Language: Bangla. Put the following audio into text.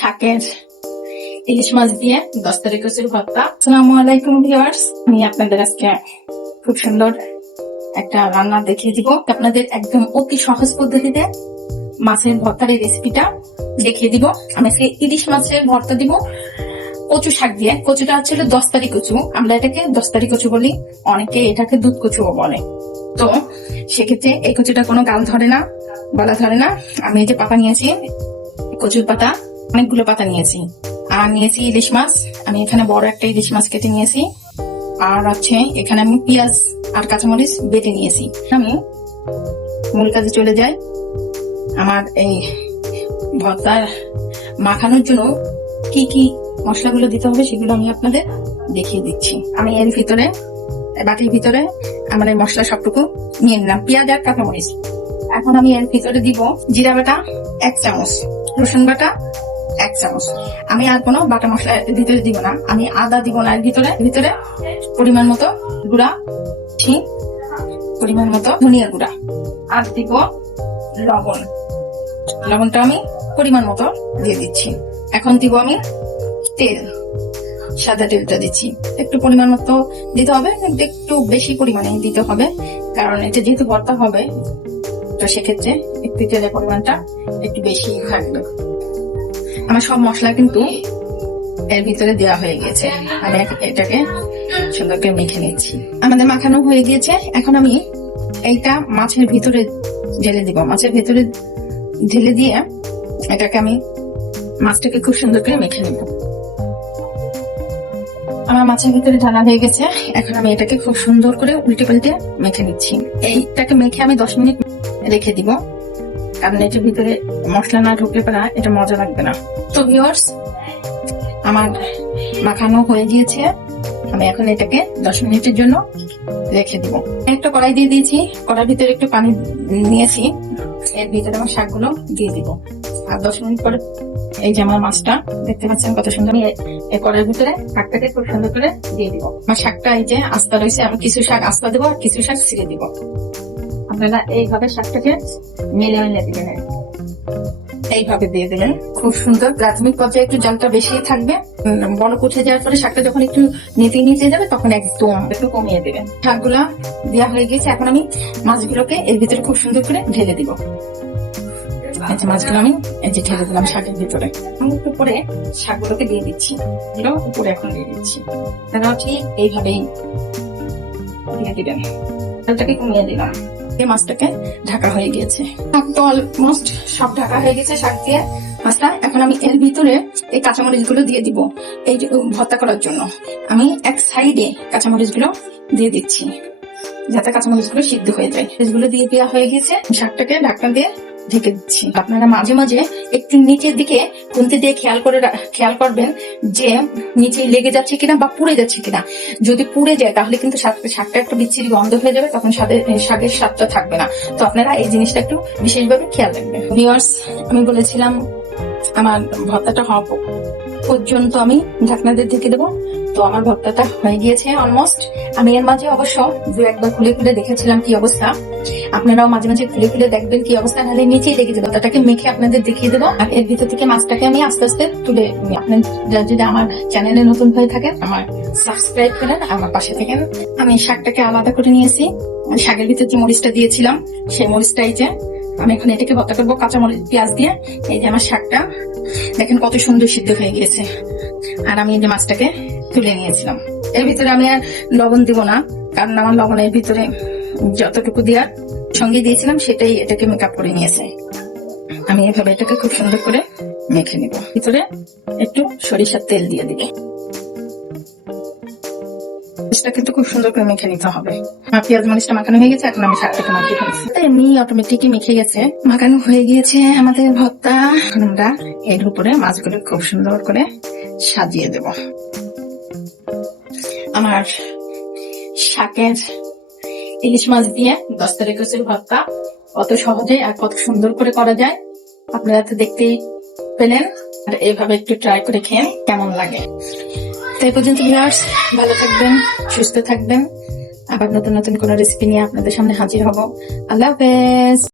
শাকের ইলিশ মাছ দিয়ে দশ তারিখ কচুর ভর্তা আসসালামু আলাইকুম ভিউয়ার্স, আমি আপনাদের আজকে খুব সুন্দর একটা রান্না দেখিয়ে দিব। আপনাদের একদম অতি সহজ পদ্ধতিতে মাছের ভর্তার রেসিপিটা দেখিয়ে দিব। আমি আজকে ইলিশ মাছের ভর্তা দিব, কচু শাক দিয়ে। কচুটা হচ্ছে দস্তারি কচু। আমরা এটাকে দস্তারি কচু বলি, অনেকে এটাকে দুধ কচুও বলে। তো সেক্ষেত্রে এই কচুটা কোনো গাল ধরে না, গলা ধরে না। আমি এই যে পাতা নিয়েছি, কচুর পাতা। অনেকগুলো পাতা নিয়েছি। আর নিয়েছি ইলিশ মাছ। আমি এখানে বড় একটা ইলিশ মাছ কেটে নিয়েছি। আর আছে এখানে আমি পেঁয়াজ আর কাঁচামরিচ বেটে নিয়েছি। আমি মূল কাজে চলে যাই। আমার এই ভর্তার মাখানোর জন্য কি কি মশলাগুলো দিতে হবে সেগুলো আমি আপনাদের দেখিয়ে দিচ্ছি। আমি এর ভিতরে, বাটির ভিতরে আমার এই মশলা সবটুকু নিয়ে নিলাম। পেঁয়াজ আর কাঁচামরিচ। এখন আমি এর ভিতরে দিব জিরা বাটা, এক চামচ রসুন বাটা এক চামচ। আমি আর কোনো বাটা মশলা ভিতরে দিব না। আমি আদা দিব না ভিতরে ভিতরে পরিমাণ মতো গুঁড়া ঠিক পরিমাণ মতো ধনিয়ার গুঁড়া। আর দিব লবণ। লবণটা আমি পরিমাণ মতো দিয়ে দিচ্ছি। এখন দিব আমি তেল। সাদা তেলটা দিচ্ছি। একটু পরিমাণ মতো দিতে হবে একটু বেশি পরিমাণে দিতে হবে, কারণ এটা যেহেতু ভর্তা হবে, তো সেক্ষেত্রে একটু তেলের পরিমাণটা একটু বেশি থাকবে। আমার সব মশলা কিন্তু এর ভিতরে দেওয়া হয়ে গেছে আমি এটাকে সুন্দর করে মেখে নিচ্ছি। আমাদের মাখানো হয়ে গিয়েছে। এখন আমি এইটা মাছের ভিতরে ঢেলে দিব। মাছের ভিতরে ঢেলে দিয়ে এটাকে আমি মাছটাকে খুব সুন্দর করে মেখে নেব। আমার মাছের ভিতরে ঢালা হয়ে গেছে। এখন আমি এটাকে খুব সুন্দর করে উল্টে পাল্টে মেখে নিচ্ছি। এইটাকে মেখে আমি দশ মিনিট রেখে দিব। কারণ এটার ভিতরে মশলা না ঢুকলে পারা এটা মজা লাগবে না। তো ভিওর্স আমার মাখানো হয়ে গিয়েছে। আমি এখন এটাকে দশ মিনিটের জন্য রেখে দিব। একটা কড়াই দিয়ে দিয়েছি। কড়াইর ভিতরে একটু পানি নিয়েছি। এর ভিতরে আমার শাকগুলো দিয়ে দিব। আর দশ মিনিট পরে এই যে আমার মাছটা, দেখতে পাচ্ছেন কত সুন্দর। এই ভিতরে শাকটাকে খুব সুন্দর করে দিয়ে দিব। আমার শাকটা এই যে আস্তা রয়েছে, আমি কিছু শাক আস্তা দেবো আর কিছু শাক ছিঁড়ে দিব। আপনারা এইভাবে শাকটাকে মেলে মেলে দিবেন এইভাবে দিয়ে দিলেন। খুব সুন্দর। প্রাথমিক পর্যায়ে একটু জলটা বেশি থাকবে। বড় উঠে যাওয়ার পরে শাকটা যখন একটু নিতে নিতে যাবে, তখন একদম একটু কমিয়ে দেবেন। শাকগুলা দেওয়া হয়ে গেছে এখন আমি মাছগুলোকে এর ভিতরে খুব সুন্দর করে ঢেলে দিব। যে মাছগুলো আমি, এই যে ঢেলে দিলাম শাকের ভিতরে। আমি একটু পরে শাকগুলোকে দিয়ে দিচ্ছি। এগুলো উপরে এখন দিয়ে দিচ্ছি। তারা ঠিক এইভাবেই দিয়ে দিবেন। তেলটাকে কমিয়ে দিলাম। এই মাছটাকে ঢাকা হয়ে গিয়েছে। তো অলমোস্ট সব ঢাকা হয়ে গেছে শাক দিয়ে মাছটা। এখন আমি এর ভিতরে এই কাঁচামরিচগুলো দিয়ে দিব এই ভর্তা করার জন্য। আমি এক সাইডে কাঁচামরিচগুলো দিয়ে দিচ্ছি, যাতে কাঁচামরিচগুলো সিদ্ধ হয়ে যায়। গুলো দিয়ে দেওয়া হয়ে গেছে শাকটাকে ঢাকনা দিয়ে ঢেকে দিচ্ছি। আপনারা মাঝে মাঝে একটু নিচের দিকে খুন্তি দিয়ে খেয়াল করে খেয়াল করবেন যে নিচে লেগে যাচ্ছে কিনা বা পুড়ে যাচ্ছে কিনা। যদি পুড়ে যায়, তাহলে কিন্তু শাকটা একটু বিচ্ছিরি গন্ধ হয়ে যাবে, তখন শাকের স্বাদটা থাকবে না। তো আপনারা এই জিনিসটা একটু বিশেষভাবে খেয়াল রাখবেন। ভিউয়ার্স, আমি বলেছিলাম, আমার ভর্তাটা হওয়া পর্যন্ত আমি ঢাকনা দিয়ে ঢেকে দেবো। তো আমার ভর্তাটা হয়ে গিয়েছে অলমোস্ট। আমি এর মাঝে অবশ্য দু একবার খুলে খুলে দেখেছিলাম কি অবস্থা। আপনারাও মাঝে মাঝে খুলে খুলে দেখবেন কি অবস্থা। নাহলে নিচেই লেগে যাবে ভর্তাটাকে মেখে আপনাদের দেখিয়ে দেবো। আর এর ভিতর থেকে মাছটাকে আমি আস্তে আস্তে তুলে। আপনারা যদি আমার চ্যানেলে নতুন হয়ে থাকেন, আমার সাবস্ক্রাইব করেন, আমার পাশে থাকেন। আমি শাকটাকে আলাদা করে নিয়েছি। শাকের ভিতর যে মরিচটা দিয়েছিলাম, সেই মরিচটাই যে আমি এখন এটাকে ভর্তা করব কাঁচা মরিচ পেঁয়াজ দিয়ে। এই যে আমার শাকটা, দেখেন কত সুন্দর সিদ্ধ হয়ে গিয়েছে। আর আমি এই যে মাছটাকে তুলে নিয়েছিলাম। এর ভিতরে আমি আর লবণ দিব না, কারণ আমার লবণের ভিতরে যতটুকু দেওয়ার সঙ্গে দিয়েছিলাম, সেটাই এটাকে মেকআপ করে নিয়েছে। আমি এভাবে এটাকে খুব সুন্দর করে মেখে নিব। ভিতরে একটু সরিষার তেল দিয়ে দিব। মরিচটা কিন্তু খুব সুন্দর করে মেখে নিতে হবে। আমার পেঁয়াজ মরিচটা মাখানো হয়ে গেছে, এখন আমি শাকটাকে মাখিয়ে এমনি অটোমেটিকই মেখে গেছে। মাখানো হয়ে গিয়েছে আমাদের ভর্তা। এখন আমরা এর উপরে মাছগুলো খুব সুন্দর করে সাজিয়ে দেব। আমার শাকের ইলিশ মাছ দিয়ে দশ তারিখ ভর্তা কত সহজে আর কত সুন্দর করে করা যায়, আপনারা তো দেখতেই পেলেন। আর এইভাবে একটু ট্রাই করে খেয়ে কেমন লাগে। তো এই পর্যন্ত ভিউয়ার্স ভালো থাকবেন, সুস্থ থাকবেন। আবার নতুন নতুন কোনো রেসিপি নিয়ে আপনাদের সামনে হাজির হব। আল্লাহ হাফেজ।